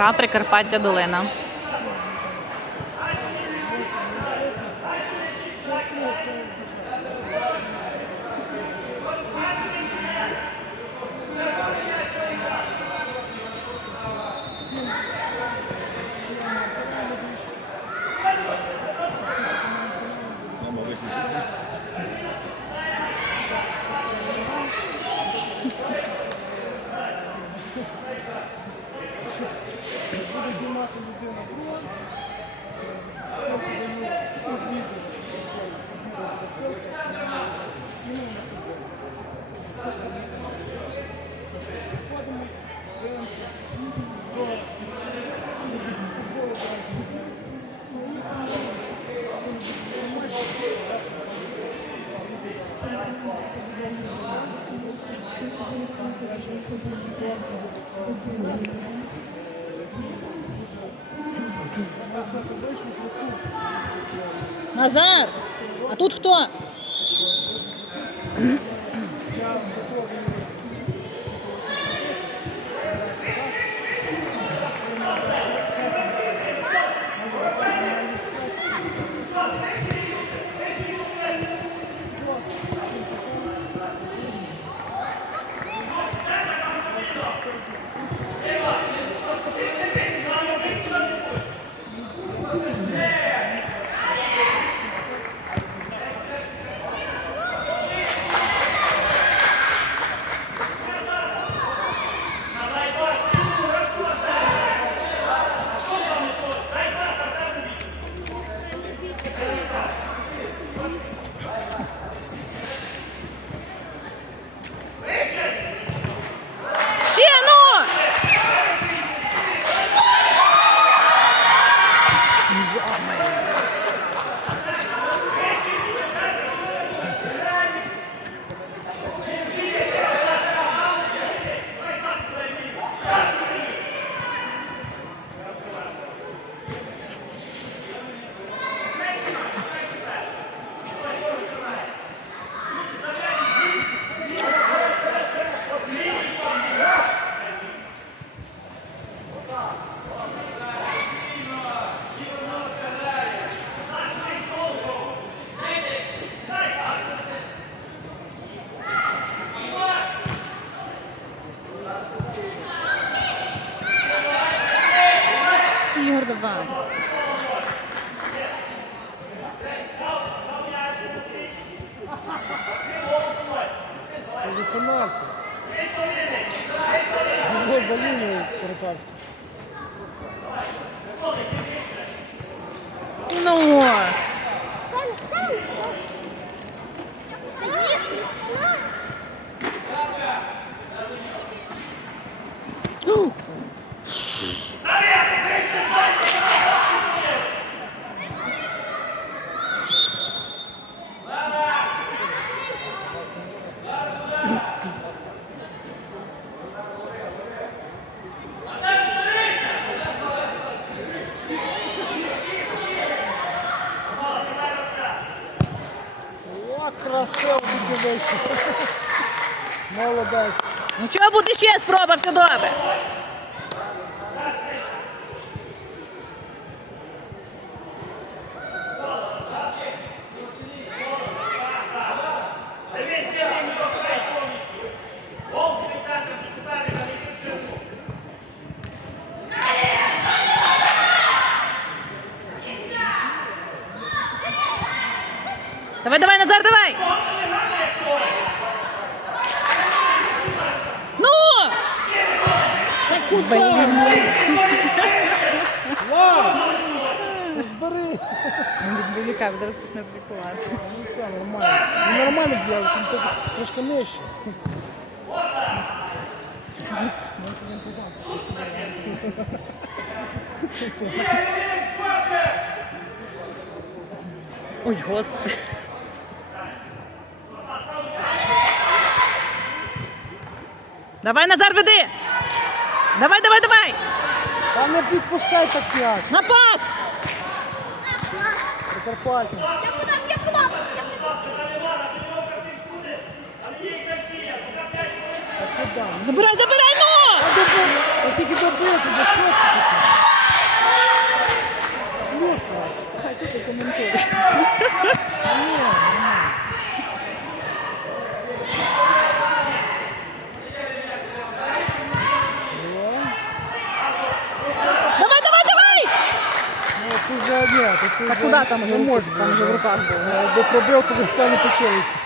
Гра Прикарпаття Долина. Ігор, давай. Це вже пенальті. Його за лінією воротарську. Ну! О, красиво тільки вийшов. Молодець. Ну чого буде ще все добре. Давай, давай, Назар, давай! Ну! Та куди? Вау! Зберись. Він відволікав, зараз почне психувати. Ну все, нормально. Він нормально з'явився, він трошки нижче. Ой, господи. Давай, Назар, веди! Давай, давай, давай! Та не підпускай так п'ять. На пас! Прикарпаття. Я куди, я куди? Забирай, забирай, ну! Я тільки добив, ти до що це таке? Хай тут і коментує. Та вже куди там не вже може руки? Там вже в руках було. Якби пробив, то б певно почалися.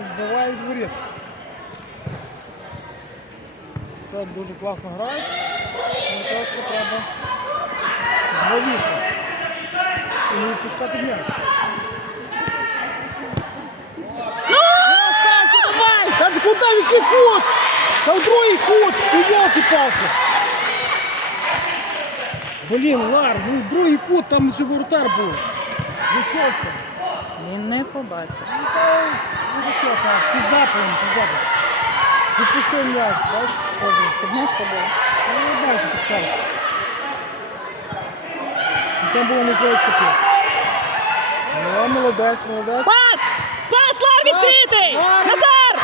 Відбивають воріт. Це дуже класно грають. але Трошки треба зловіше. І не відпускати м'яч. Ну, Саша, давай! Та куди який кут? Та в другий кут! Ти йолки-палки! Блін, Лар, ну другий кут, там же воротар був. Ну? Він не побачив. Ну, та, ну, таке, так, під запалом, під запалом. Відпустив м'яч, бачиш? Тоже. Підножка була. Ну, не бачу. Там була можливість капець. Ну, молодець, молодець. Пас! Пас, Лар відкритий! Лар! Назар!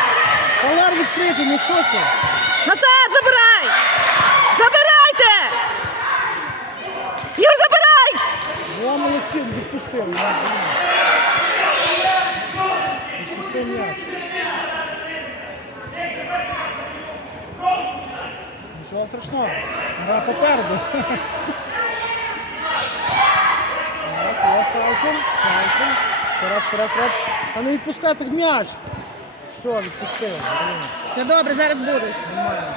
Палар відкритий, ну що це? Назар, забирай! Забирайте! Юр, забирай! Була молодці, відпустив. ну, блін. Відпустив м'яч. Нічого страшного. Гра попереду. Є Савчин. Савчин. Вперед, вперед, вперед. Та не відпускати м'яч. Все, відпустили. Все добре, зараз буде. Нормально.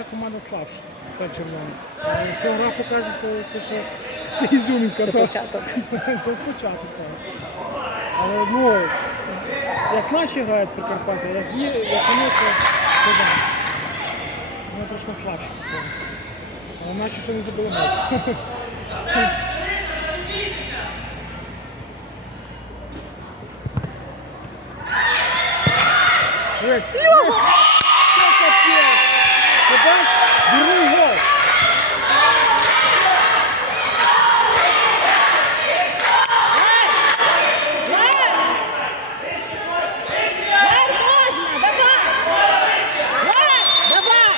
Ця команда слабша, та червона. Що гра покаже, це, це ще, ще ізюмінка. Це та. початок. Це початок, так. Але ну, як наші грають Прикарпаття, як, є, як вони, це, це да. Вони трошки слабші. походу. Але наші ще не забили гол. Дивись, дивись. Це капець. Ти бачиш? Дурний гол. Лар! Лар, можна! Давай! Лар, давай!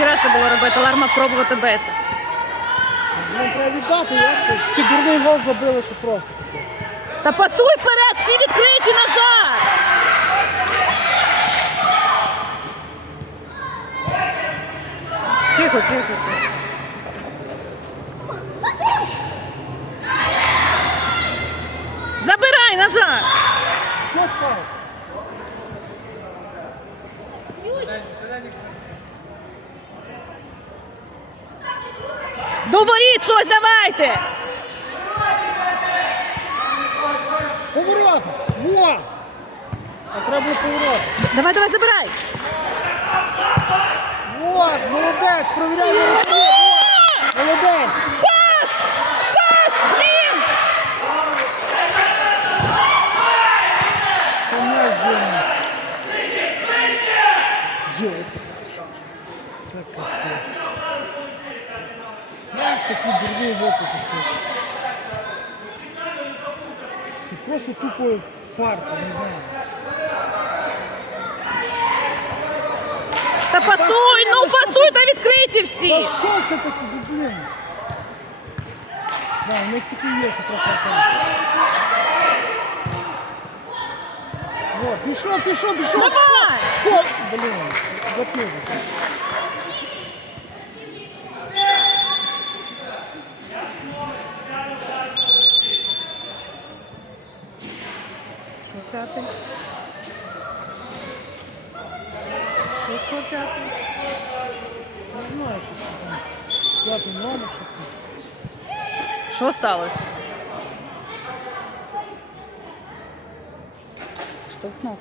Нахіра це було робити? Лар мав пробувати бити. Блін, треба віддати, як це? Такий дурний гол забили, що просто капець. Та пасуй вперед, всі відкриті назад! Тихо, тихо, тихо. Забирай назад! Що стало? До щось давайте! Поворот! Во! А треба було поворот. Давай, давай, забирай! Вот, молодець, провіряй Молодець! такий дурний гол пропустив? Це просто тупо фарт, я не знаю. Та пасуй, ну пасуй, та відкриті Та всі! що це таке, ну, блін? Да, у них такі є, що трохи там. О, пішов, пішов, пішов. Давай! Сход! Блін, запізно. Що сталося? Штовхнув.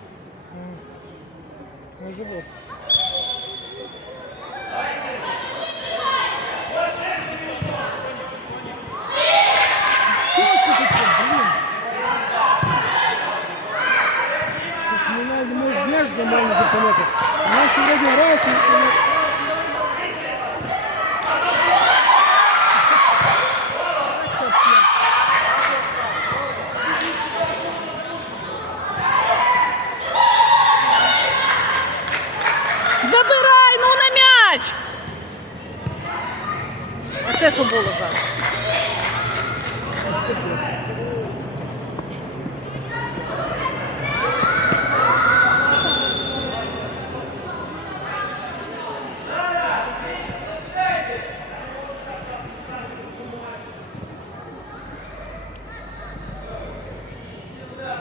На живот. Що це таке, блін? Ти ж не навіть не можеш м'яч нормально зупинити. Наші вроді грають, і вони Диви, що було зараз. Капець.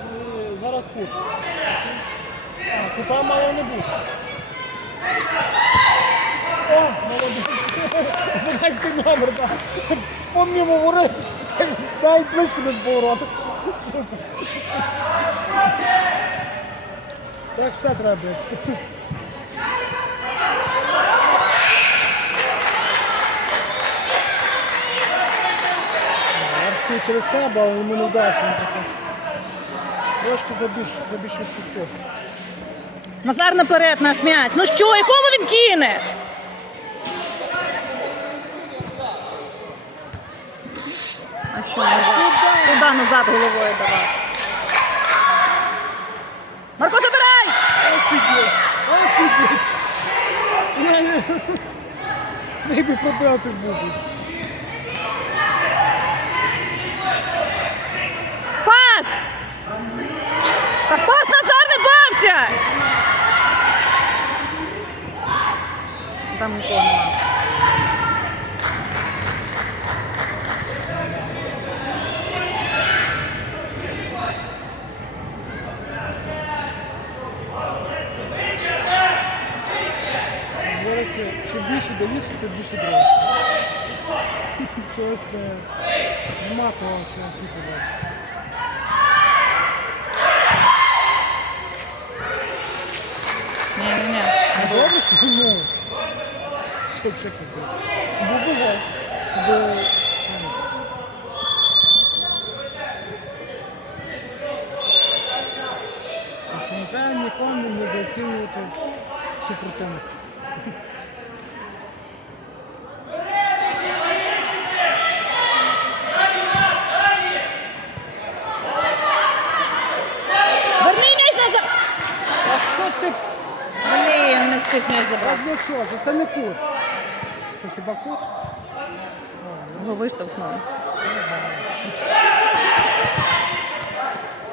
Ну, Зараз кут. А, кута мало не бути. О, молодець. 11 номер, так. Помнімо ворот. Навіть близько не поворот. Супер. Так все треба. Архів через себе, але йому не вдасться. Трошки забіж, забіж відпустив. Назар наперед наш м'яч. Ну що, якому він кине? А що назад? Куди назад головою давати? Марко, забирай! Офігеть! Офігеть! Я не... Maybe пробити буду. Пас! Та пас Назар не бався! Там нікого немає. Зараз я чим більше до лісу, тим більше дров. Чогось не... нема того, що. Ні, ні, ні. А добре, що ну. Що взагалі капець. Був би гол. Аби... ну. Так що не треба нікого не недооцінювати супротивника. Верни м'яч назад! А що ти? Блін, не встиг м'яч А забрати. за? Це не кут. Це хіба кут? Його виштовхнули.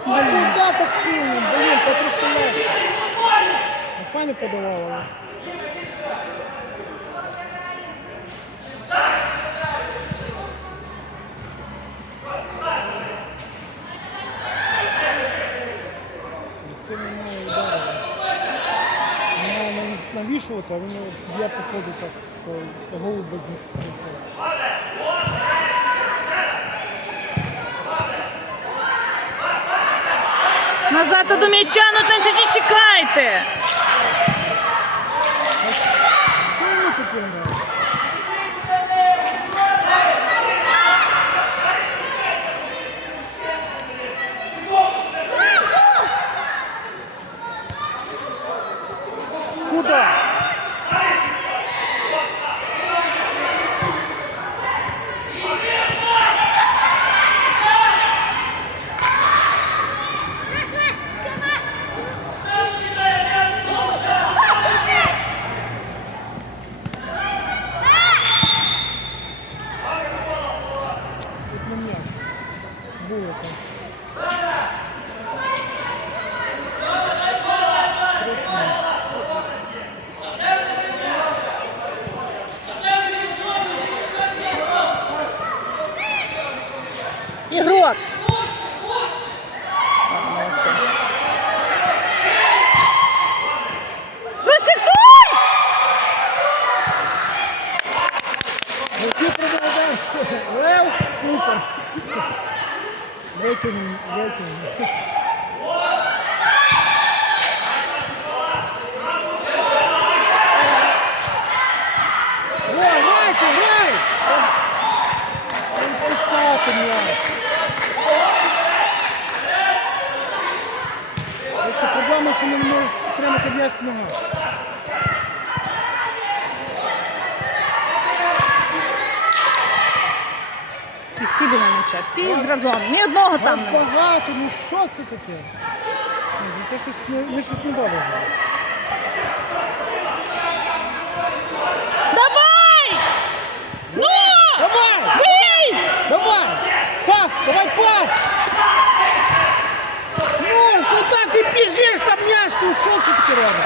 Блін, да, так сильно, блін, та трошки легше. Ну, Файно подавало. але. І Сильно має ударити. Має навішувати, а він б'є по ходу так, що голову без не. Назад до м'яча, ну танці не чекайте! Куда? Тут не м'яч. Було там. Страшно. Ігрок! Розфіксуй! Який продовжався? Лев, супер. Викинув, викинув. Грай, грайте, грай! Там пускати м'яч. Якщо проблема, що не може ногах. І всі були на час. всі разом, ні одного Вас там. багато, ну що це таке? Ми Це щось не, ми щось добре. Давай! Ну! Давай! Таке робиш?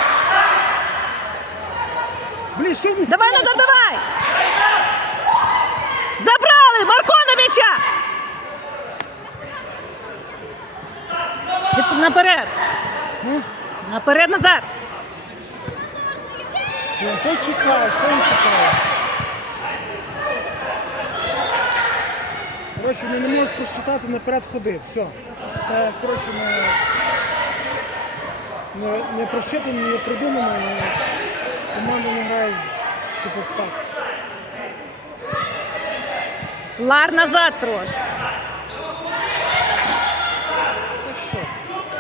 Блін, що не Давай назад, давай! Забрали! Марко на м'яча! Наперед! Ну, Наперед, назад! Блін, той чекає, що він чекає? Коротше, вони не можуть просчитати наперед ходи. Все. Це, коротше, не, не, не просчитано, не придумано. Не, команда не грає типу в такт. Лар назад трошки. Та що це?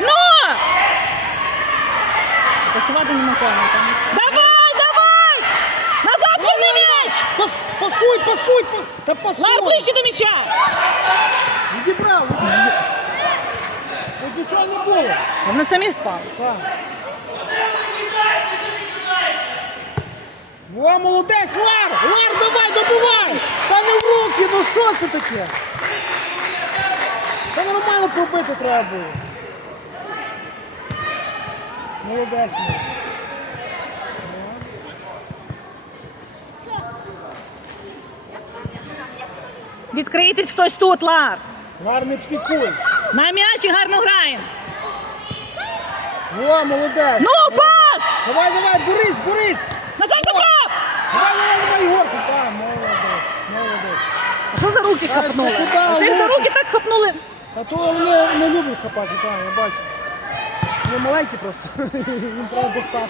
Ну! Пасувати нема кому там. Давай, давай! Пас, пасуй, пасуй! па- Та пасуй! Лар ближче до м'яча! Відібрав! Тут нічого не було. Вони самі впали. Так. Во, молодець, Лар! Лар, давай, добивай! Та не в руки, ну що це таке? Та нормально пробити треба було. Молодець. Відкрийтесь хтось тут, Лар. Лар, не психуй. На м'ячі гарно граємо. Во, молодець. Ну, пас! Давай, давай, борись, борись! Назад забрав! Давай, давай, давай, Ігорку. Так, молодець, молодець. А що за руки Та хапнули? куди, А Ти ж за руки так хапнули. А то вони не люблять хапати, так, я бачу. Вони маленькі просто. Їм треба достати.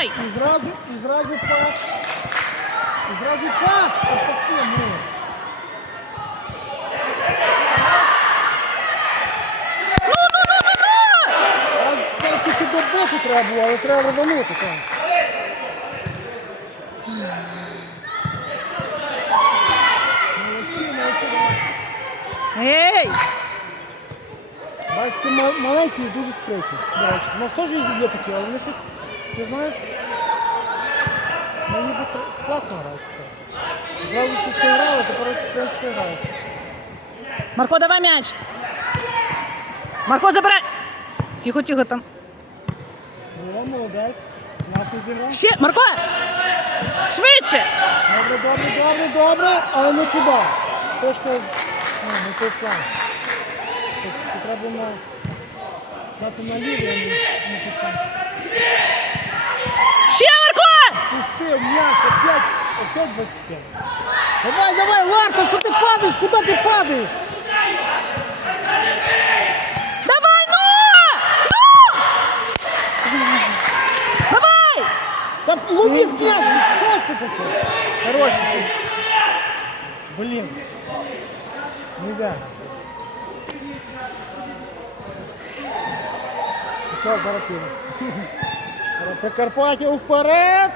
Лар, помагай! І зразу, і зразу пас. І зразу пас. Попасти, ну. Ну, ну, ну, ну, ну! А там тільки добити треба було, але треба рванути там. Молодці, молодці, давай. Ей! Бачиш, ці ма- маленькі і дуже спритні. До речі. У нас теж є такі, але вони щось, ти знаєш, ну ніби кла- класно тепер. Зразу щось не грали, тепер в принципі. Марко, давай м'яч. Марко, забирай. Тихо, тихо там. О, молодець. Нас зіграв. Ще, Марко! Швидше! Добре, добре, добре, добре, але не туди. Трошки, ну, не той фланг. Тобто треба на, дати на лівий, а не, не Марко! Пустив м'яч, опять, опять 25. Давай, давай, Ларта, що ти падаєш? Куди ти падаєш? Давай, ну! Ну! Давай! Та лови м'яч, ну що це таке? Коротше, щось. Блін. Не да. Що, зараз піде. Прикарпаття вперед.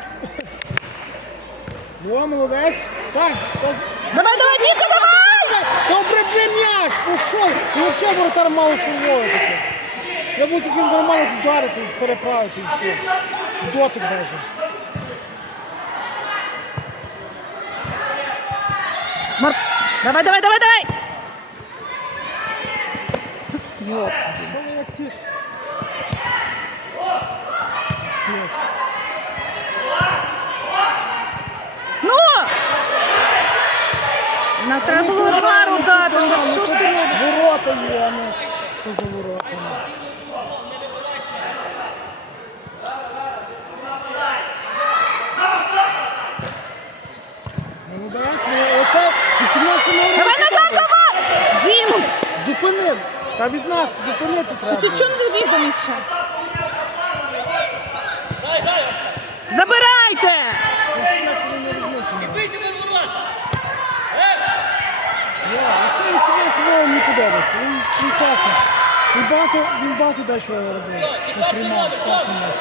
О, молодець. Так, та... Давай, давай, Діко, давай! Добре м'яч! Ну що? Ну взагалі воротар мало що таке. Я буду тільки нормально вдарити, переправити і все. В дотик навіть. Марк, давай, давай, давай, давай! Йопсі. Що ви як? Єс. Ну! На треба було пару дати, ну що ж ти робиш? Ворота є, а не що за воротами. Молодець, молодець. Оце 18 номер. Давай назад, давай! Діму! Зупинив. Та від нас зупинити треба. Ти чому не добіг до м'яча? Забирайте! Вийди від ворота! Це 18 номер мені подобається. Він, він класний. Він багато, він багато дещо робив. Він приймав класний м'яч.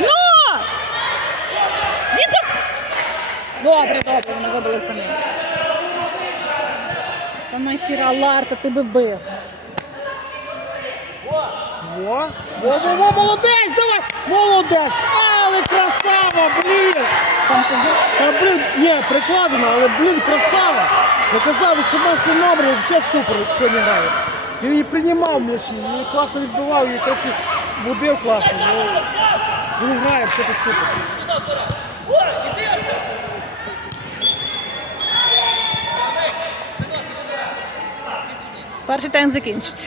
Ну! Діти! Добре, добре, вони вибили самі. Та нахіра Ларта, ти би бив. Во, во, во, во, молодець, давай! Молодець! Але красава, блін! Та блін, ні, прикладено, але блін, красава! Я казав, 18 номер, взагалі супер сьогодні грає. Він її приймав м'ячі, її класно відбивав, її коротше, водив класно. Ну, він грає, все це супер. Перший тайм закінчився.